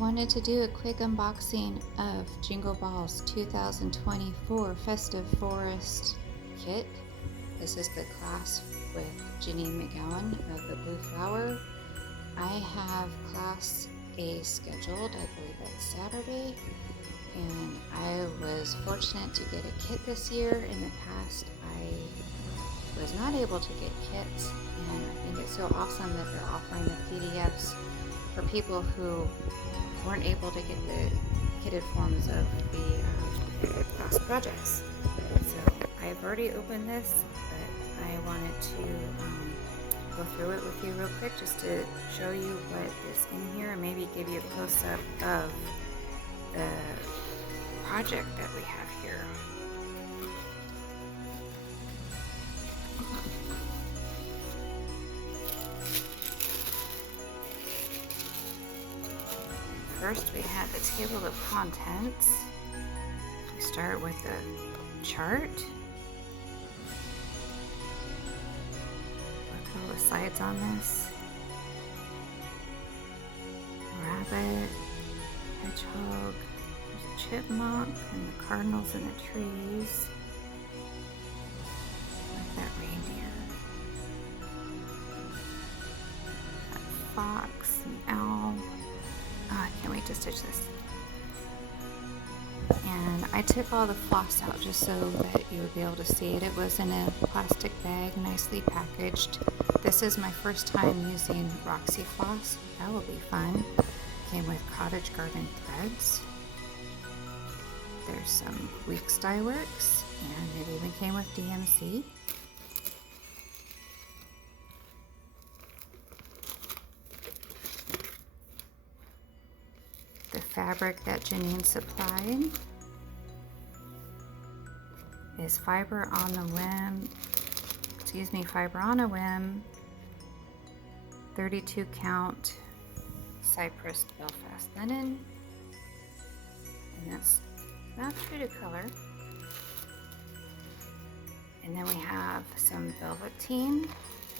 wanted to do a quick unboxing of Jingle Ball's 2024 Festive Forest kit. This is the class with Ginny McGowan of the Blue Flower. I have class A scheduled, I believe that's Saturday, and I was fortunate to get a kit this year. In the past, I was not able to get kits, and I think it's so awesome that they're offering the PDFs for people who weren't able to get the kitted forms of the class projects. So I've already opened this, but I wanted to go through it with you real quick just to show you what is in here and maybe give you a close-up of the project that we have here. First, we have the table of contents. We start with the chart. Look at all the sides on this. Rabbit, hedgehog, there's a chipmunk, and the cardinals in the trees. Like that reindeer. That fox, an owl. I can't wait to stitch this. And I took all the floss out just so that you would be able to see it. It was in a plastic bag, nicely packaged. This is my first time using Roxy floss. That will be fun. Came with cottage garden threads. There's some Weeks Dye Works, and it even came with DMC. The fabric that Janine supplied is Fiber on a Whim 32 count Cypress Belfast linen, and that's not true to color. And then we have some velveteen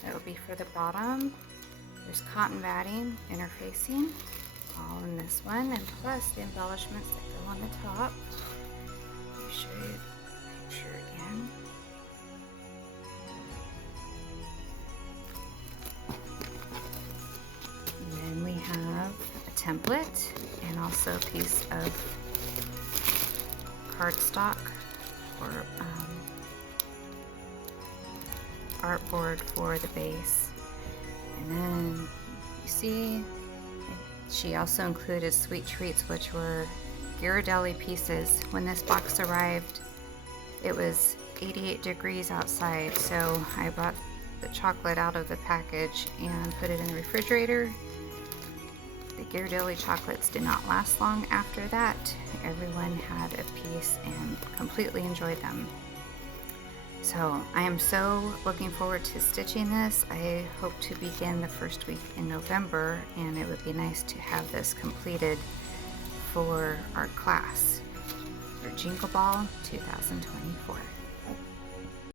that will be for the bottom. There's cotton batting, interfacing, all in this one, and plus the embellishments that go on the top. Let me show you the picture again. And then we have a template and also a piece of cardstock or artboard for the base. And then you see she also included sweet treats, which were Ghirardelli pieces. When this box arrived, it was 88 degrees outside, so I brought the chocolate out of the package and put it in the refrigerator. The Ghirardelli chocolates did not last long after that. Everyone had a piece and completely enjoyed them. So I am so looking forward to stitching this. I hope to begin the first week in November, and it would be nice to have this completed for our class for Jingle Ball 2024.